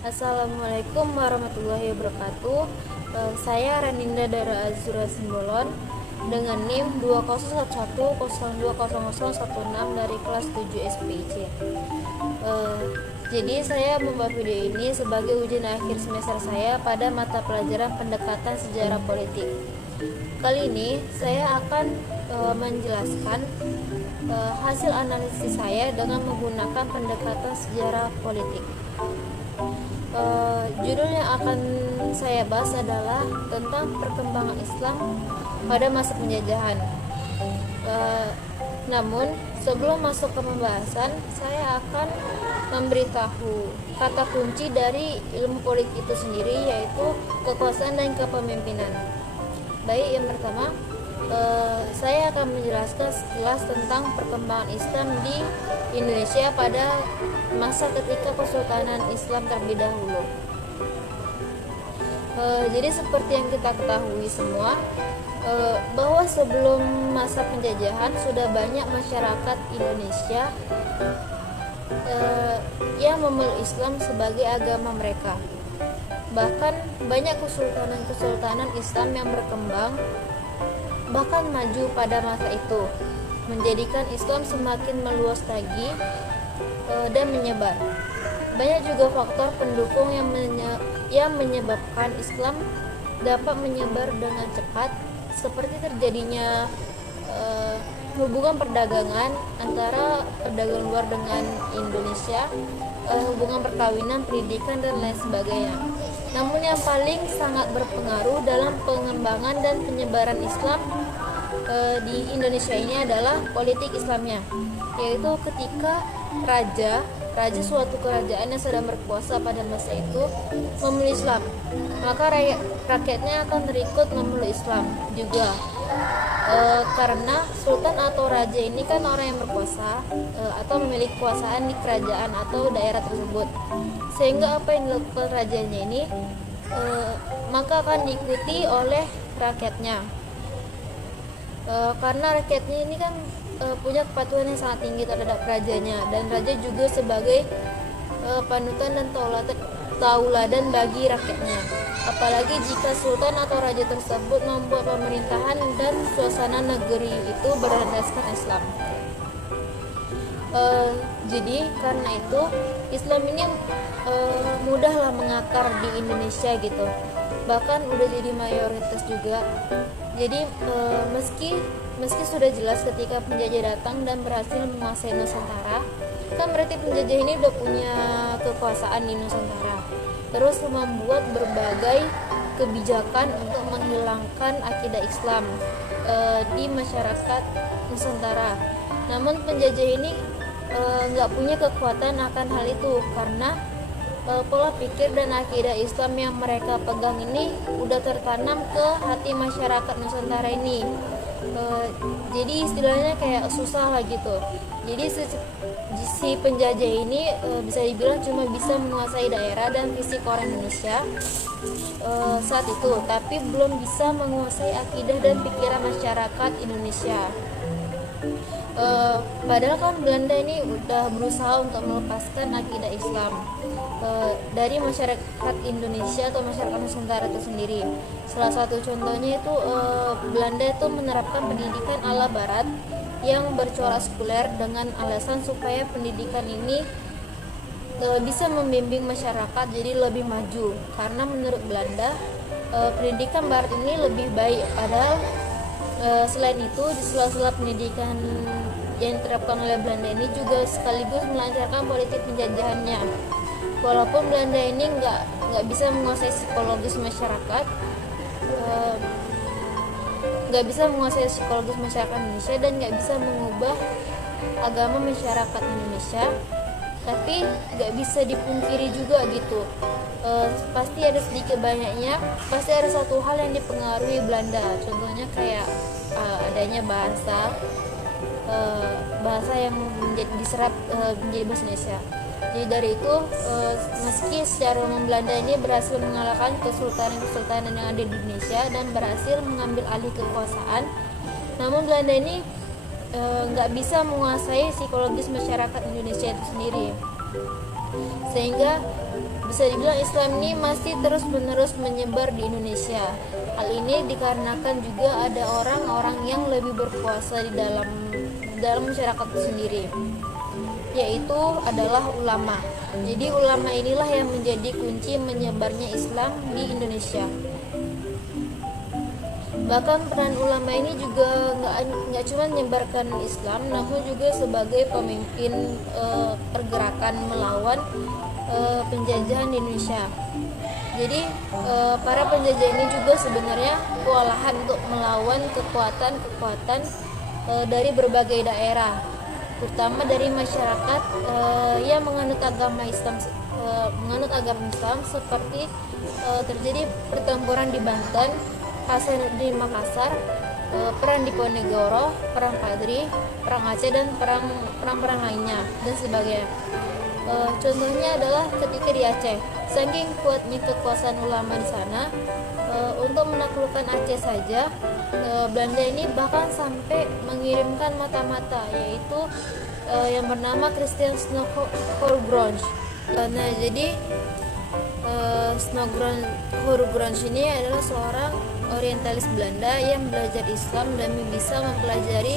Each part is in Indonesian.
Assalamualaikum warahmatullahi wabarakatuh. Saya Raninda Dara Azura Simbolon dengan NIM 2011020016 dari kelas 7 SPIC. Jadi saya membuat video ini sebagai ujian akhir semester saya pada mata pelajaran pendekatan sejarah politik. Kali ini saya akan menjelaskan hasil analisis saya dengan menggunakan pendekatan sejarah politik. Judul yang akan saya bahas adalah tentang perkembangan Islam pada masa penjajahan. Namun sebelum masuk ke pembahasan, saya akan memberitahu kata kunci dari ilmu politik itu sendiri, yaitu kekuasaan dan kepemimpinan. Baik, yang pertama, saya akan menjelaskan sekilas tentang perkembangan Islam di Indonesia pada masa ketika Kesultanan Islam terlebih dahulu. Jadi seperti yang kita ketahui semua, bahwa sebelum masa penjajahan sudah banyak masyarakat Indonesia yang memeluk Islam sebagai agama mereka. Bahkan banyak kesultanan Islam yang berkembang, bahkan maju pada masa itu, menjadikan Islam semakin meluas lagi dan menyebar. Banyak juga faktor pendukung yang menyebabkan Islam dapat menyebar dengan cepat, seperti terjadinya hubungan perdagangan antara pedagang luar dengan Indonesia, hubungan perkawinan, pendidikan, dan lain sebagainya. Namun yang paling sangat berpengaruh dalam pengembangan dan penyebaran Islam di Indonesia ini adalah politik Islamnya, yaitu ketika raja suatu kerajaan yang sedang berkuasa pada masa itu memeluk Islam, maka rakyatnya akan terikut memeluk Islam juga. Karena sultan atau raja ini kan orang yang berkuasa atau memiliki kekuasaan di kerajaan atau daerah tersebut, sehingga apa yang dilakukan rajanya ini maka akan diikuti oleh rakyatnya. Karena rakyatnya ini kan punya kepatuhan yang sangat tinggi terhadap rajanya, dan raja juga sebagai panutan dan tauladan bagi rakyatnya. Apalagi jika sultan atau raja tersebut membuat pemerintahan dan suasana negeri itu berdasarkan Islam. Jadi karena itu Islam ini mudahlah mengakar di Indonesia gitu, bahkan udah jadi mayoritas juga. Jadi meski sudah jelas ketika penjajah datang dan berhasil menguasai Nusantara, kan berarti penjajah ini udah punya kekuasaan di Nusantara, terus membuat berbagai kebijakan untuk menghilangkan akidah Islam di masyarakat Nusantara. Namun penjajah ini nggak punya kekuatan akan hal itu, karena pola pikir dan akidah Islam yang mereka pegang ini udah tertanam ke hati masyarakat Nusantara ini. Jadi istilahnya kayak susah lah gitu. Jadi si penjajah ini bisa dibilang cuma bisa menguasai daerah dan fisik orang Indonesia saat itu, tapi belum bisa menguasai akidah dan pikiran masyarakat Indonesia. Padahal kan Belanda ini udah berusaha untuk melepaskan akidah Islam dari masyarakat Indonesia atau masyarakat Nusantara itu sendiri. Salah satu contohnya itu Belanda itu menerapkan pendidikan ala Barat yang bercorak sekuler dengan alasan supaya pendidikan ini bisa membimbing masyarakat jadi lebih maju, karena menurut Belanda pendidikan Barat ini lebih baik. Padahal selain itu di sela-sela pendidikan yang diterapkan oleh Belanda ini juga sekaligus melancarkan politik penjajahannya. Walaupun Belanda ini nggak bisa menguasai psikologis masyarakat, Indonesia, dan nggak bisa mengubah agama masyarakat Indonesia, tapi nggak bisa dipungkiri juga gitu. Pasti ada sedikit banyaknya, pasti ada satu hal yang dipengaruhi Belanda. Contohnya kayak adanya bahasa yang diserap menjadi bahasa Indonesia. Jadi dari itu meski secara umum Belanda ini berhasil mengalahkan kesultanan yang ada di Indonesia dan berhasil mengambil alih kekuasaan, namun Belanda ini nggak bisa menguasai psikologis masyarakat Indonesia itu sendiri, sehingga bisa dibilang Islam ini masih terus-menerus menyebar di Indonesia. Hal ini dikarenakan juga ada orang-orang yang lebih berkuasa di dalam masyarakat itu sendiri, yaitu adalah ulama. Jadi ulama inilah yang menjadi kunci menyebarnya Islam di Indonesia. Bahkan peran ulama ini juga nggak cuma menyebarkan Islam, namun juga sebagai pemimpin pergerakan melawan penjajahan di Indonesia. Jadi para penjajah ini juga sebenarnya kewalahan untuk melawan kekuatan-kekuatan dari berbagai daerah, terutama dari masyarakat yang menganut agama Islam, seperti terjadi pertempuran di Banten, di Makassar, perang di Ponegoro, perang Padri, perang Aceh, dan perang-perang lainnya dan sebagainya. Contohnya adalah ketika di Aceh, saking kuatnya kekuasaan ulama di sana, untuk menaklukkan Aceh saja, Belanda ini bahkan sampai mengirimkan mata-mata, yaitu yang bernama Christian Snodgrass. Nah, jadi Snodgrass ini adalah seorang orientalis Belanda yang belajar Islam dan bisa mempelajari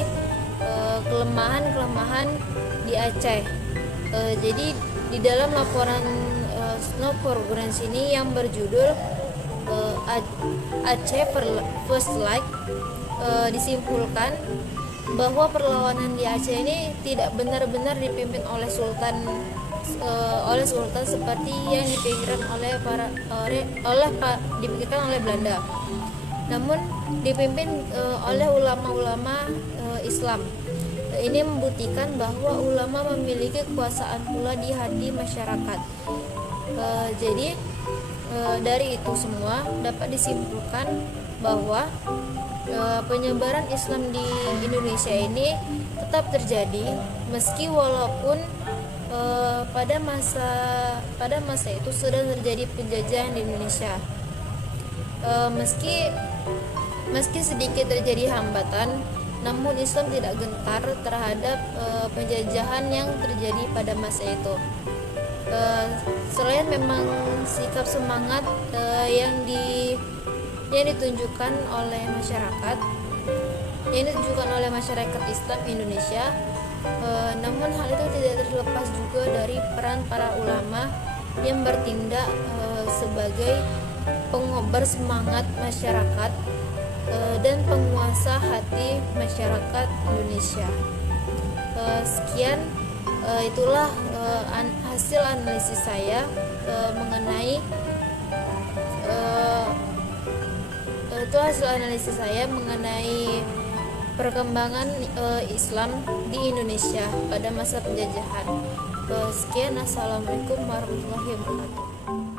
kelemahan-kelemahan di Aceh. Jadi di dalam laporan Snodgrass ini yang berjudul Aceh First Light, disimpulkan bahwa perlawanan di Aceh ini tidak benar-benar dipimpin oleh Sultan seperti yang dipikirkan oleh Belanda, namun dipimpin oleh ulama-ulama Islam. Ini membuktikan bahwa ulama memiliki kekuasaan pula di hati masyarakat. Jadi dari itu semua dapat disimpulkan bahwa penyebaran Islam di Indonesia ini tetap terjadi, meski walaupun pada masa itu sedang terjadi penjajahan di Indonesia. Meski sedikit terjadi hambatan, namun Islam tidak gentar terhadap penjajahan yang terjadi pada masa itu. Selain memang sikap semangat yang ditunjukkan oleh masyarakat Islam Indonesia, namun hal itu tidak terlepas juga dari peran para ulama yang bertindak sebagai pengobar semangat masyarakat dan penguasa hati masyarakat Indonesia. Sekian, itulah hasil analisis saya mengenai perkembangan Islam di Indonesia pada masa penjajahan. Sekian, assalamualaikum warahmatullahi wabarakatuh.